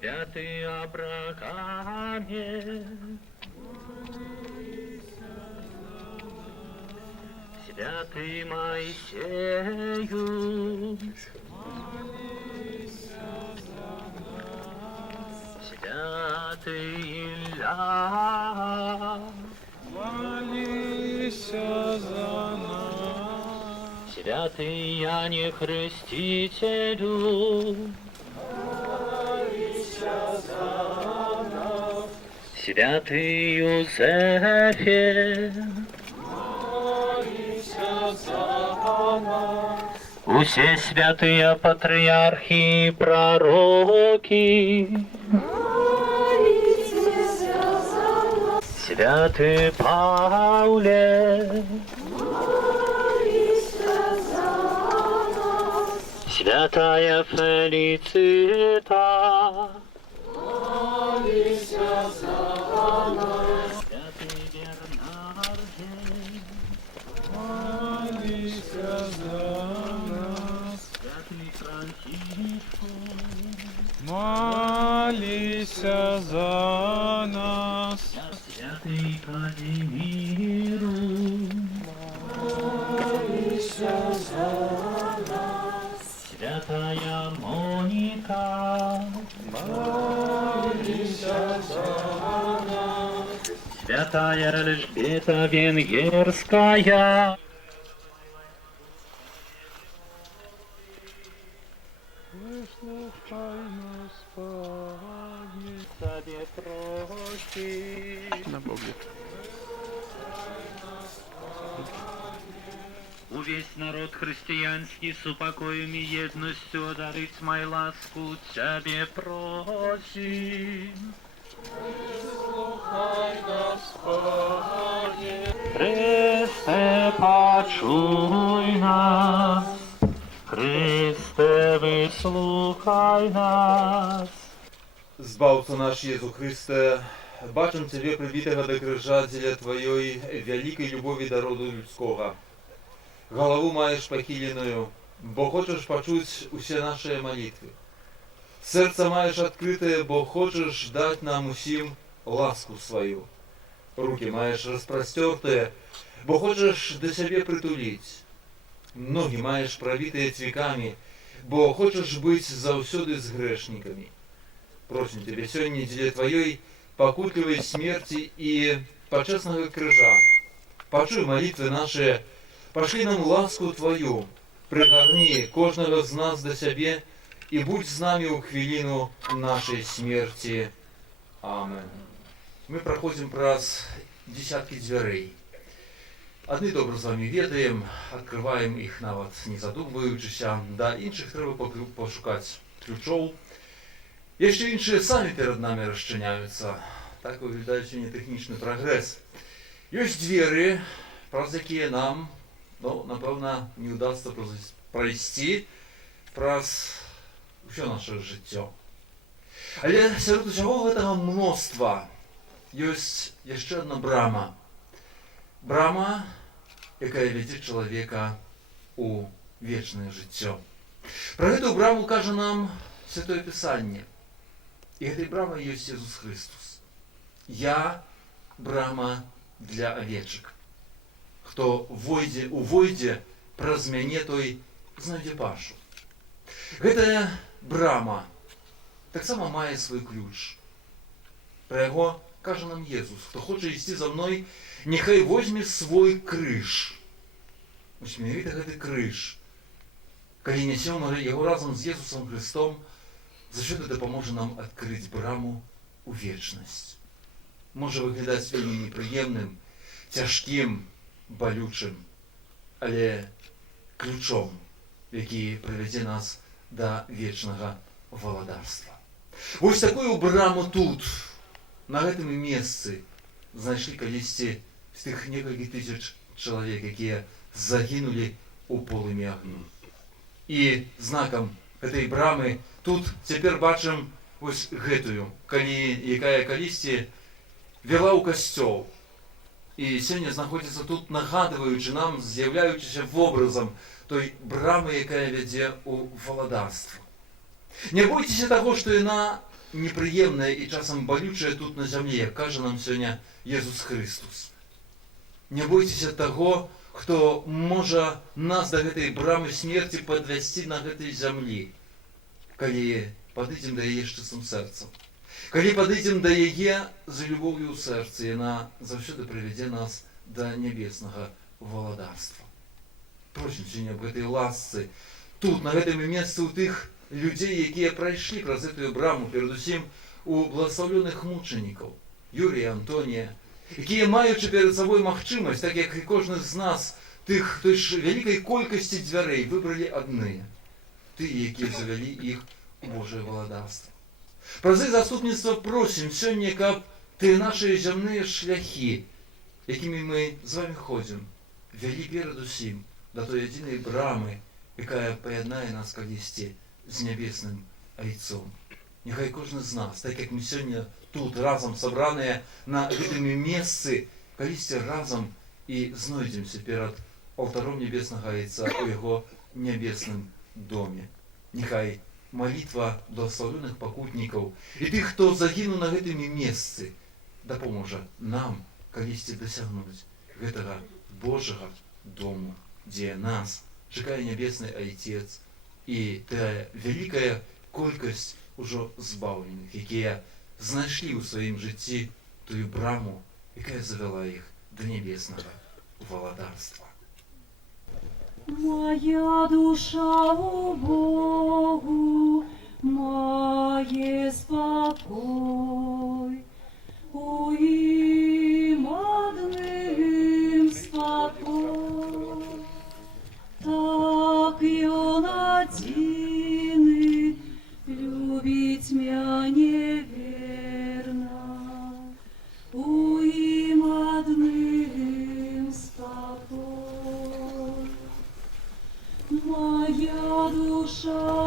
Святый Абрахаме, святый Моисею, святый Илья, молися за нас. святый Иоанне Крестителю, Молися за нас. святый Юзефе, Молися за нас. усе святые патриархи и пророки, Молися за нас. святый Павле, Молися за нас. святая Фелицита, Молися за нас. святый Бернарде, Молися за нас. святый Франциску, Молися за нас. святый Казимиру, Молися за нас. святая Моника, Молися за нас. святая Эльжбета Венгерская, Выслухай нас, Пане. Тебе просим. На Боге. Увесь народ християнский с упокоем и едностью одарить мою ласку Тебе просим. Выслухай нас, Пане. Христе, почуй нас, Христе, выслухай нас. Збаўца наш Езу Христе, бачым Цябе прыбітага да крыжа дзеля Тваёй вялікай любові да роду людскога. Галаву маеш пахіленую, бо хочаш пачуць усе нашыя малітвы. Сэрца маеш адкрытае, бо хочаш даць нам усім ласку сваю. Рукі маеш распрасцёртыя, бо хочаш да сябе прытуліць. Ногі маеш правітыя цвікамі, бо хочаш быць заўсёды з грэшнікамі. Просім Тебе сёння дзеля Тваёй пакутлівай смерці і пачэснага крыжа. Пачуй малітвы нашыя, пашлі нам ласку Тваю, прыгарні кожнага з нас да сябе і будь з намі ў хвіліну нашай смерці. Амен. Мы праходзім праз дзесяткі дзвярэй. Адны добра з вамі ведаем, адкрываем іх нават не задумваючыся, да іншых трэба пашукаць ключоў. Яшчэ іншыя самі перад намі расчыняюцца. Так выглядае сёння тэхнічны прагрэс. Ёсць дзверы, праз якія нам, напэўна, не ўдасца прайсці праз усё наша жыццё. Але сярод усяго гэтага мноства ёсць яшчэ адна брама. Брама, якая вядзе чалавека у вечнае жыццё. Пра гэту браму кажа нам Святое Пісанне. І гэтай брамай ёсць Езус Христус. Я брама для авечак. Хто увойдзе праз мяне, той знайдзе пашу. Гэтая брама таксама мае свой ключ. Пра яго кажа нам Езус. Хто хоча ісці за мной, няхай возьме свой крыж. Вось менавіта гэты крыж. Калі нясём яго разам з Езусам Христом, заўсёды дапаможа нам адкрыць браму ў вечнасць. Можа выглядаць вельмі непрыемным, цяжкім, балючым, але ключом, які прывядзе нас да вечнага валадарства. Вось такую браму тут, на гэтым месцы, знайшлі калісьці з тых некалькі тысяч чалавек, якія загінулі ў полымі агню. І знакам гэтай брамы тут цяпер бачым вось гэтую, якая калісьці вела ў касцёл. І сёння знаходзіцца тут, нагадваючы нам, з'яўляючыся вобразам той брамы, якая вядзе ў валадарства. Не бойцеся таго, што яна непрыемнае і часам балючае тут на зямлі, як кажа нам сёння Езус Христус. Не бойцеся таго, хто можа нас да гэтай брамы смерці падвясці на гэтай зямлі, калі падыдзем да яе шчыстым сэрцам. Калі падыдзем да яе з любоўю ў сэрцы, яна заўсёды прывядзе нас да нябеснага валадарства. Просім сёння аб гэтай ласцы тут, на гэтым месцы, у тых людзей, якія прайшлі праз гэтую браму, перадусім у благословленых мучанікаў Юрія, Антонія, якія, маючы перад сабой магчымасць, так як і кожны з нас, той ж вялікай колькасці дзвярэй выбралі адныя, тыя, якія завялі іх у Божае валадарства. Праз іх заступніцтва просім сёння, каб тыя нашыя зямныя шляхі, якімі мы з вами ходзім, вялі перадусім да той адзінай брамы, якая паяднае нас калісьці з нябесным Айцом. Няхай кожны з нас, так як мы сёння тут разам сабраныя на гэтым месцы, калісьці разам і знойдземся перад алтаром нябеснага Айца у яго нябесным доме. Няхай малітва благословленых пакутнікаў і тых, хто загінуў на гэтым месцы, дапоможа нам калісьці дасягнуць гэтага Божага дому, дзе нас чакае нябесны Айцец і тая вялікая колькасць ужо збаўленых, якія знайшлі ў сваім жыцці тую браму, якая завяла іх да нябеснага валадарства. Моя душа у Богу має спокой, у ім одним спокой. Так ён адзіны любіць мяне верна, у ім одним спокой. Моя душа